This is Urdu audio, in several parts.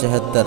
74।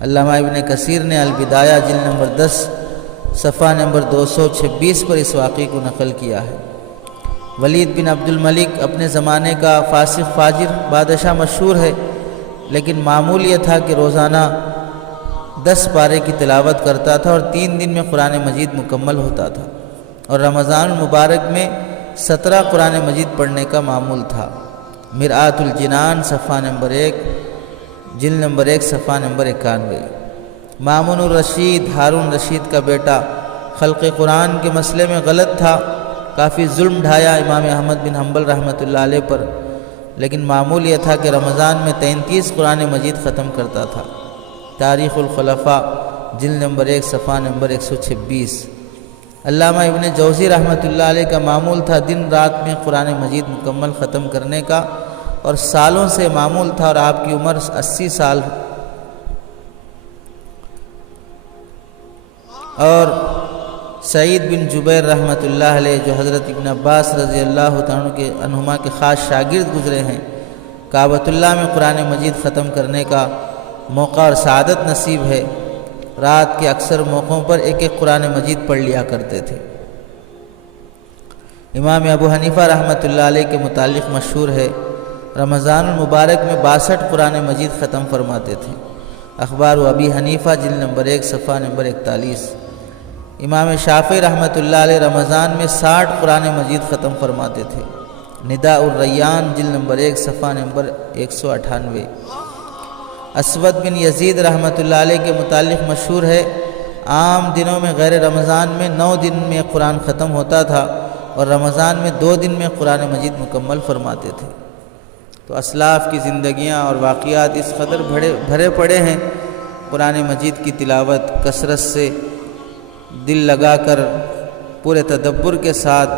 علامہ ابن کثیر نے البدایہ جلد نمبر 10 صفحہ نمبر 226 پر اس واقعے کو نقل کیا ہے۔ ولید بن عبد الملک اپنے زمانے کا فاسق فاجر بادشاہ مشہور ہے، لیکن معمول یہ تھا کہ روزانہ 10 پارے کی تلاوت کرتا تھا اور 3 دن میں قرآن مجید مکمل ہوتا تھا، اور رمضان المبارک میں 17 قرآن مجید پڑھنے کا معمول تھا۔ مرآت الجنان صفحہ نمبر 1 جلد نمبر 1 صفحہ نمبر 91۔ مامون الرشید ہارون رشید کا بیٹا خلق قرآن کے مسئلے میں غلط تھا، کافی ظلم ڈھایا امام احمد بن حنبل رحمۃ اللہ علیہ پر، لیکن معمول یہ تھا کہ رمضان میں 33 قرآن مجید ختم کرتا تھا۔ تاریخ الخلفاء جلد نمبر 1 صفحہ نمبر 126۔ علامہ ابن جوزی رحمۃ اللہ علیہ کا معمول تھا دن رات میں قرآن مجید مکمل ختم کرنے کا، اور سالوں سے معمول تھا، اور آپ کی عمر 80 سال۔ اور سعید بن جبیر رحمۃ اللہ علیہ جو حضرت ابن عباس رضی اللہ عنہما کے خاص شاگرد گزرے ہیں، کعبۃ اللہ میں قرآن مجید ختم کرنے کا موقع اور سعادت نصیب ہے۔ رات کے اکثر موقعوں پر ایک قرآن مجید پڑھ لیا کرتے تھے۔ امام ابو حنیفہ رحمۃ اللہ علیہ کے متعلق مشہور ہے، رمضان المبارک میں 62 قرآن مجید ختم فرماتے تھے۔ اخبار و ابی حنیفہ جلد نمبر 1 صفحہ نمبر 41۔ امام شافعی رحمۃ اللہ علیہ رمضان میں 60 قرآن مجید ختم فرماتے تھے۔ نداء الریان جلد نمبر 1 صفحہ نمبر 198۔ اسود بن یزید رحمۃ اللہ علیہ کے متعلق مشہور ہے، عام دنوں میں غیر رمضان میں 9 دن میں قرآن ختم ہوتا تھا، اور رمضان میں 2 دن میں قرآن مجید مکمل فرماتے تھے۔ تو اسلاف کی زندگیاں اور واقعات اس قدر بھرے پڑے ہیں، قرآن مجید کی تلاوت کثرت سے دل لگا کر پورے تدبر کے ساتھ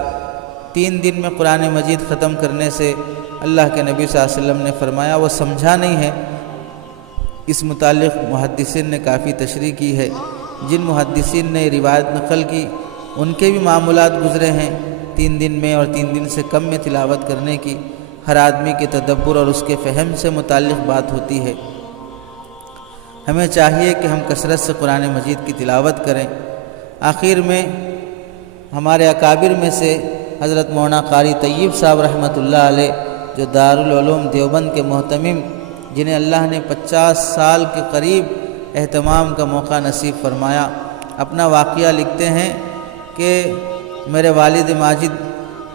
3 دن میں قرآن مجید ختم کرنے سے اللہ کے نبی صلی اللہ علیہ وسلم نے فرمایا وہ سمجھا نہیں ہے۔ اس متعلق محدثین نے کافی تشریح کی ہے۔ جن محدثین نے روایت نقل کی ان کے بھی معمولات گزرے ہیں 3 دن میں اور 3 دن سے کم میں تلاوت کرنے کی۔ ہر آدمی کے تدبر اور اس کے فہم سے متعلق بات ہوتی ہے۔ ہمیں چاہیے کہ ہم کثرت سے قرآن مجید کی تلاوت کریں۔ آخر میں ہمارے اکابر میں سے حضرت مولانا قاری طیب صاحب رحمۃ اللہ علیہ جو دارالعلوم دیوبند کے محتمم، جنہیں اللہ نے 50 سال کے قریب اہتمام کا موقع نصیب فرمایا، اپنا واقعہ لکھتے ہیں کہ میرے والد ماجد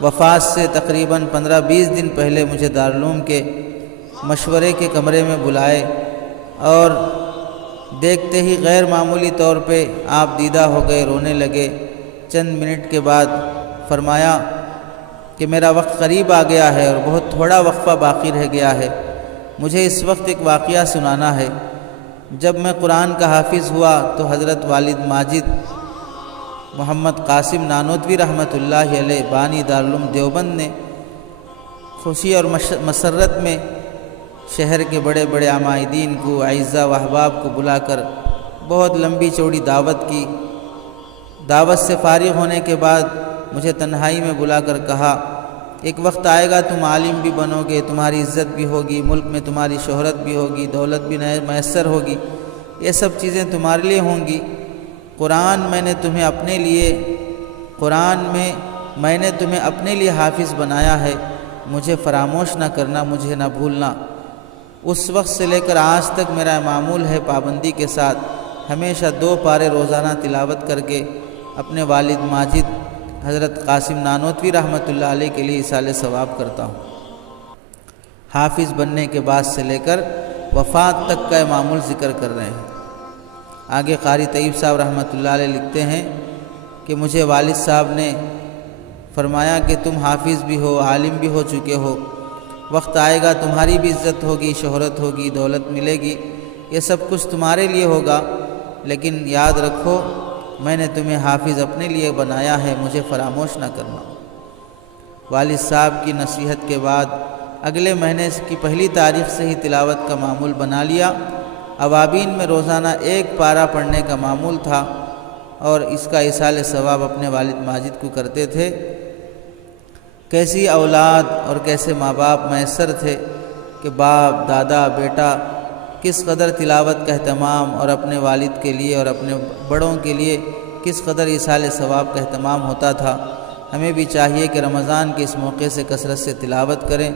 وفات سے تقریباً 15-20 دن پہلے مجھے دارالعلوم کے مشورے کے کمرے میں بلائے، اور دیکھتے ہی غیر معمولی طور پہ آپ دیدہ ہو گئے، رونے لگے۔ چند منٹ کے بعد فرمایا کہ میرا وقت قریب آ گیا ہے اور بہت تھوڑا وقفہ باقی رہ گیا ہے، مجھے اس وقت ایک واقعہ سنانا ہے۔ جب میں قرآن کا حافظ ہوا تو حضرت والد ماجد محمد قاسم نانوتوی رحمۃ اللہ علیہ بانی دارالعلوم دیوبند نے خوشی اور مسرت میں شہر کے بڑے بڑے عمائدین کو، اعزاء و احباب کو بلا کر بہت لمبی چوڑی دعوت کی۔ دعوت سے فارغ ہونے کے بعد مجھے تنہائی میں بلا کر کہا، ایک وقت آئے گا تم عالم بھی بنو گے، تمہاری عزت بھی ہوگی، ملک میں تمہاری شہرت بھی ہوگی، دولت بھی میسر ہوگی، یہ سب چیزیں تمہارے لیے ہوں گی۔ قرآن میں نے تمہیں اپنے لیے حافظ بنایا ہے، مجھے فراموش نہ کرنا، مجھے نہ بھولنا۔ اس وقت سے لے کر آج تک میرا معمول ہے پابندی کے ساتھ ہمیشہ 2 پارے روزانہ تلاوت کر کے اپنے والد ماجد حضرت قاسم نانوتوی رحمۃ اللہ علیہ کے لیے ایصال ثواب کرتا ہوں۔ حافظ بننے کے بعد سے لے کر وفات تک کا معمول ذکر کر رہے ہیں۔ آگے قاری طیب صاحب رحمۃ اللہ علیہ لکھتے ہیں کہ مجھے والد صاحب نے فرمایا کہ تم حافظ بھی ہو، عالم بھی ہو چکے ہو، وقت آئے گا تمہاری بھی عزت ہوگی، شہرت ہوگی، دولت ملے گی، یہ سب کچھ تمہارے لیے ہوگا، لیکن یاد رکھو میں نے تمہیں حافظ اپنے لیے بنایا ہے، مجھے فراموش نہ کرنا۔ والد صاحب کی نصیحت کے بعد اگلے مہینے کی 1 تاریخ سے ہی تلاوت کا معمول بنا لیا۔ اوابین میں روزانہ 1 پارہ پڑھنے کا معمول تھا، اور اس کا ایصال ثواب اپنے والد ماجد کو کرتے تھے۔ کیسی اولاد اور کیسے ماں باپ میسر تھے کہ باپ، دادا، بیٹا کس قدر تلاوت کا اہتمام اور اپنے والد کے لیے اور اپنے بڑوں کے لیے کس قدر ایصال ثواب کا اہتمام ہوتا تھا۔ ہمیں بھی چاہیے کہ رمضان کے اس موقع سے کثرت سے تلاوت کریں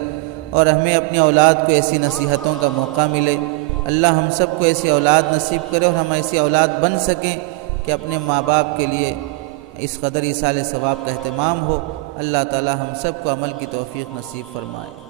اور ہمیں اپنی اولاد کو ایسی نصیحتوں کا موقع ملے۔ اللہ ہم سب کو ایسی اولاد نصیب کرے اور ہم ایسی اولاد بن سکیں کہ اپنے ماں باپ کے لیے اس قدر ایصال ثواب کا اہتمام ہو۔ اللہ تعالی ہم سب کو عمل کی توفیق نصیب فرمائے۔